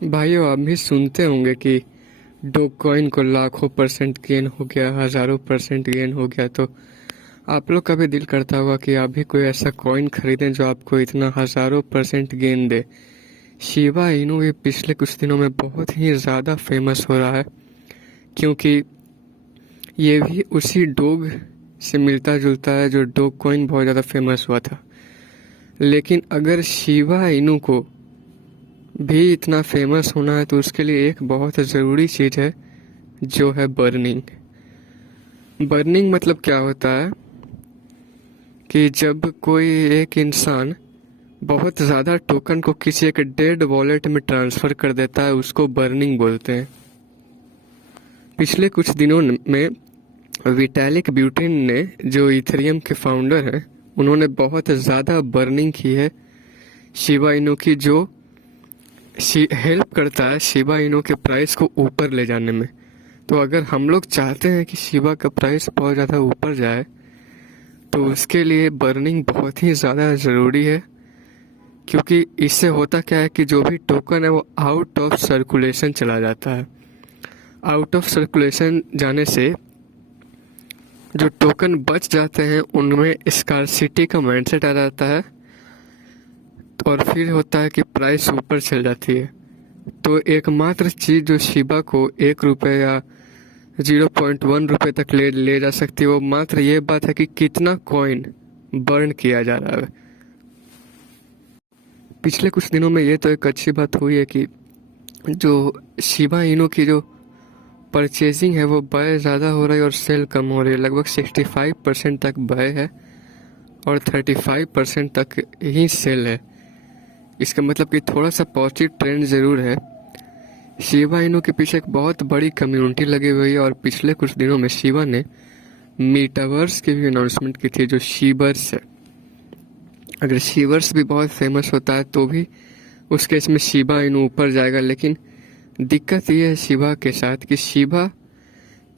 भाइयों, आप भी सुनते होंगे कि डोग कॉइन को लाखों परसेंट गेन हो गया, हजारों परसेंट गेन हो गया। तो आप लोग का भी दिल करता होगा कि आप भी कोई ऐसा कॉइन खरीदें जो आपको इतना हजारों परसेंट गेन दे। शिबा इनू भी पिछले कुछ दिनों में बहुत ही ज़्यादा फेमस हो रहा है, क्योंकि ये भी उसी डोग से मिलता जुलता है जो डोग कॉइन बहुत ज़्यादा फेमस हुआ था। लेकिन अगर शिबा इनू को भी इतना फेमस होना है तो उसके लिए एक बहुत ज़रूरी चीज़ है, जो है बर्निंग। बर्निंग मतलब क्या होता है कि जब कोई एक इंसान बहुत ज़्यादा टोकन को किसी एक डेड वॉलेट में ट्रांसफ़र कर देता है, उसको बर्निंग बोलते हैं। पिछले कुछ दिनों में विटालिक ब्यूटिन ने, जो इथेरियम के फाउंडर हैं, उन्होंने बहुत ज़्यादा बर्निंग की है शिबा इनू की, जो हेल्प करता है शिबा इनू के प्राइस को ऊपर ले जाने में। तो अगर हम लोग चाहते हैं कि शिबा का प्राइस बहुत ज़्यादा ऊपर जाए तो उसके लिए बर्निंग बहुत ही ज़्यादा ज़रूरी है, क्योंकि इससे होता क्या है कि जो भी टोकन है वो आउट ऑफ सर्कुलेशन चला जाता है। आउट ऑफ सर्कुलेशन जाने से जो टोकन बच जाते हैं उनमें स्कार्सिटी का माइंडसेट आ जाता है, और फिर होता है कि प्राइस ऊपर चल जाती है। तो एकमात्र चीज़ जो शिबा को 1 रुपये या 0.1 रुपये तक ले जा सकती है, वो मात्र ये बात है कि कितना कॉइन बर्न किया जा रहा है। पिछले कुछ दिनों में ये तो एक अच्छी बात हुई है कि जो शिबा इनू की जो परचेजिंग है वो बाय ज़्यादा हो रही है और सेल कम हो रही है। लगभग 65% तक बाय है और 35% तक ही सेल है। इसका मतलब कि थोड़ा सा पॉजिटिव ट्रेंड ज़रूर है। शिबा इनू के पीछे एक बहुत बड़ी कम्युनिटी लगी हुई है, और पिछले कुछ दिनों में शिबा ने मीटावर्स की भी अनाउंसमेंट की थी, जो शीबर्स है। अगर शीबर्स भी बहुत फेमस होता है तो भी उस केस में शिबा इनू ऊपर जाएगा। लेकिन दिक्कत ये है शिबा के साथ कि शिबा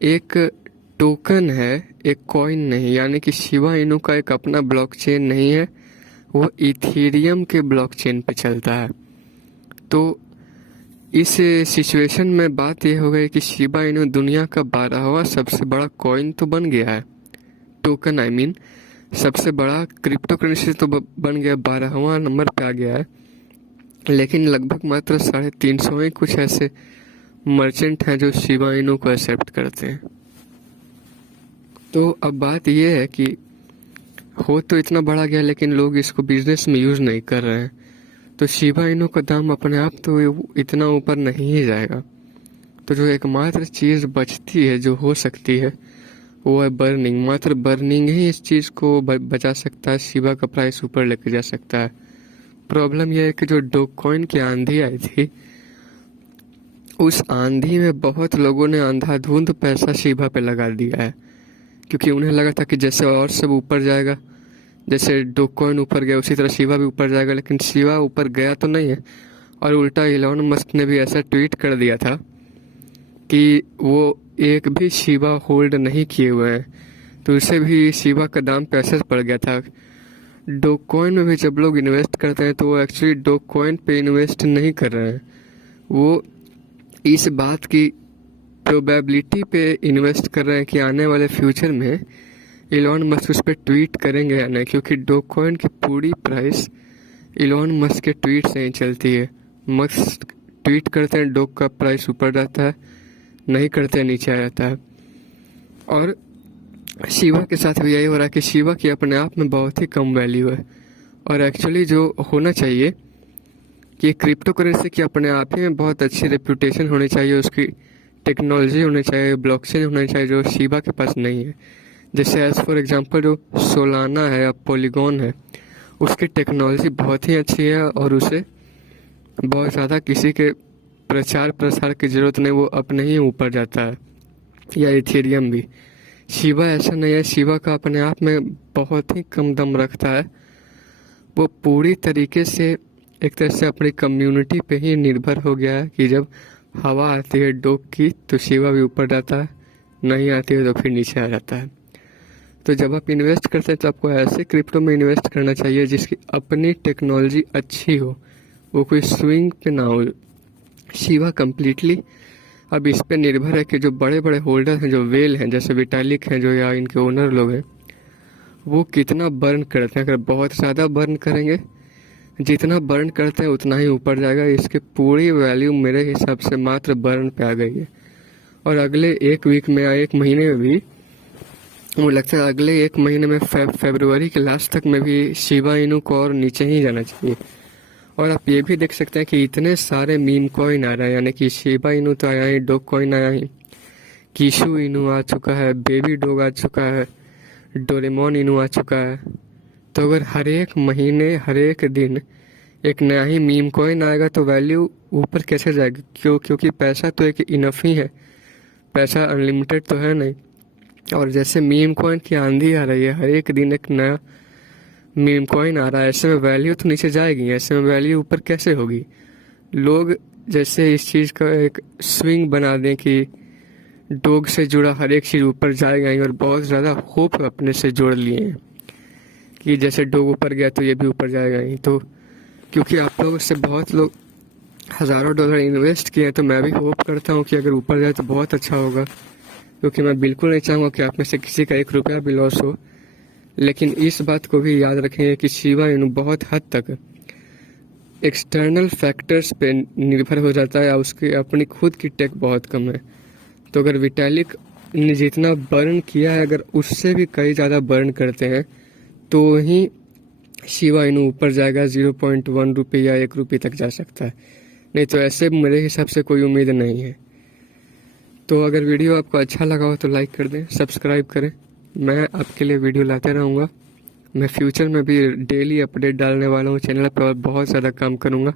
एक टोकन है, एक कॉइन नहीं। यानी कि शिबा इनू का एक अपना ब्लॉकचेन नहीं है, वो इथेरियम के ब्लॉकचेन पे चलता है। तो इस सिचुएशन में बात यह हो गई कि शिबा इनू दुनिया का 12वां सबसे बड़ा कॉइन तो बन गया है, टोकन आई मीन सबसे बड़ा क्रिप्टो करेंसी तो बन गया, 12वां नंबर पे आ गया है। लेकिन लगभग मात्र 350 ही कुछ ऐसे मर्चेंट हैं जो शिबा इनू को एक्सेप्ट करते हैं। तो अब बात यह है कि हो तो इतना बढ़ा गया, लेकिन लोग इसको बिजनेस में यूज़ नहीं कर रहे हैं। तो शिबा इनू का दाम अपने आप तो इतना ऊपर नहीं ही जाएगा। तो जो एकमात्र चीज़ बचती है जो हो सकती है वो है बर्निंग। मात्र बर्निंग ही इस चीज़ को बचा सकता है, शिबा का प्राइस ऊपर लेके जा सकता है। प्रॉब्लम यह है कि जो डोग कॉइन की आंधी आई थी, उस आंधी में बहुत लोगों ने अंधाधुंध पैसा शिबा पे लगा दिया है, क्योंकि उन्हें लगा था कि जैसे और सब ऊपर जाएगा, जैसे डोग कॉइन ऊपर गया उसी तरह शिबा भी ऊपर जाएगा। लेकिन शिबा ऊपर गया तो नहीं है, और उल्टा इलॉन मस्क ने भी ऐसा ट्वीट कर दिया था कि वो एक भी शिबा होल्ड नहीं किए हुए हैं, तो उससे भी शिबा का दाम पे असर पड़ गया था। डोग कॉइन में भी जब लोग इन्वेस्ट करते हैं तो वो एक्चुअली डोग कॉइन पे इन्वेस्ट नहीं कर रहे हैं, वो इस बात की प्रोबेबिलिटी पे इन्वेस्ट कर रहे हैं कि आने वाले फ्यूचर में इलॉन मस्क उस पर ट्वीट करेंगे या नहीं, क्योंकि डोग कॉइन की पूरी प्राइस इलॉन मस्क के ट्वीट से ही चलती है। मस्क ट्वीट करते हैं डोग का प्राइस ऊपर जाता है, नहीं करते नीचे आ जाता है। और शिबा के साथ भी यही हो रहा है कि शिबा की अपने आप में बहुत ही कम वैल्यू है, और एक्चुअली जो होना चाहिए कि क्रिप्टो करेंसी की अपने आप ही में बहुत अच्छी रेपुटेशन होनी चाहिए, उसकी टेक्नोलॉजी होनी चाहिए, ब्लॉकचेन होना चाहिए, जो शिबा के पास नहीं है। जैसे एज फॉर एग्जांपल जो सोलाना है या पॉलीगॉन है, उसकी टेक्नोलॉजी बहुत ही अच्छी है और उसे बहुत ज़्यादा किसी के प्रचार प्रसार की ज़रूरत नहीं, वो अपने ही ऊपर जाता है। या इथेरियम भी। शिबा ऐसा नहीं है, शिबा का अपने आप में बहुत ही कम दम रखता है। वो पूरी तरीके से एक तरह से अपनी कम्युनिटी पे ही निर्भर हो गया है कि जब हवा आती है डोग की तो शिबा भी ऊपर जाता है, नहीं आती है तो फिर नीचे आ जाता है। तो जब आप इन्वेस्ट करते हैं तो आपको ऐसे क्रिप्टो में इन्वेस्ट करना चाहिए जिसकी अपनी टेक्नोलॉजी अच्छी हो, वो कोई स्विंग पे ना हो। शिवा कम्प्लीटली अब इस पे निर्भर है कि जो बड़े बड़े होल्डर हैं, जो वेल हैं, जैसे विटालिक हैं, जो या इनके ओनर लोग हैं, वो कितना बर्न करते हैं। अगर बहुत ज़्यादा बर्न करेंगे, जितना बर्न करते हैं उतना ही ऊपर जाएगा। इसकी पूरी वैल्यू मेरे हिसाब से मात्र बर्न पे आ गई है। और अगले एक वीक में या एक महीने में भी, मुझे लगता है अगले एक महीने में फरवरी के लास्ट तक में भी शिबा इनू को और नीचे ही जाना चाहिए। और आप ये भी देख सकते हैं कि इतने सारे मीम कॉइन आ रहे हैं, यानी कि शिबा इनू तो आया ही, डॉग कॉइन आया ही, कीशु इनू आ चुका है, बेबी डॉग आ चुका है, डोरेमोन इनू आ चुका है। तो अगर हर एक महीने हर एक दिन एक नया ही मीम कॉइन आएगा तो वैल्यू ऊपर कैसे जाएगी? क्योंकि पैसा तो एक इनफ ही है, पैसा अनलिमिटेड तो है नहीं। और जैसे मीम कॉइन की आंधी आ रही है, हर एक दिन एक नया मीम कॉइन आ रहा है, ऐसे में वैल्यू तो नीचे जाएगी, ऐसे में वैल्यू ऊपर कैसे होगी? लोग जैसे इस चीज़ का एक स्विंग बना दें कि डॉग से जुड़ा हर एक चीज़ ऊपर जाएगा, और बहुत ज़्यादा होप अपने से जोड़ लिए हैं कि जैसे डॉग ऊपर गया तो ये भी ऊपर जाएगा ही। तो क्योंकि आप लोगों से बहुत लोग हज़ारों डॉलर इन्वेस्ट किए हैं, तो मैं भी होप करता हूँ कि अगर ऊपर जाए तो बहुत अच्छा होगा, क्योंकि मैं बिल्कुल नहीं चाहूँगा कि आप में से किसी का 1 रुपया भी लॉस हो। लेकिन इस बात को भी याद रखेंगे कि शिबा इनू बहुत हद तक एक्सटर्नल फैक्टर्स पे निर्भर हो जाता है, या उसकी अपनी खुद की टेक बहुत कम है। तो अगर विटालिक ने जितना बर्न किया है, अगर उससे भी कई ज़्यादा बर्न करते हैं तो ही शिबा इनू ऊपर जाएगा, 0.1 रुपये या 1 रुपये तक जा सकता है। नहीं तो ऐसे मेरे हिसाब से कोई उम्मीद नहीं है। तो अगर वीडियो आपको अच्छा लगा हो तो लाइक कर दें, सब्सक्राइब करें। मैं आपके लिए वीडियो लाते रहूँगा। मैं फ्यूचर में भी डेली अपडेट डालने वाला हूँ चैनल पर, और बहुत ज़्यादा काम करूँगा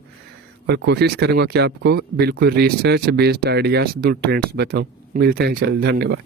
और कोशिश करूँगा कि आपको बिल्कुल रिसर्च बेस्ड आइडियाज़ दूँ, ट्रेंड्स बताऊँ। मिलते हैं जल्द, धन्यवाद।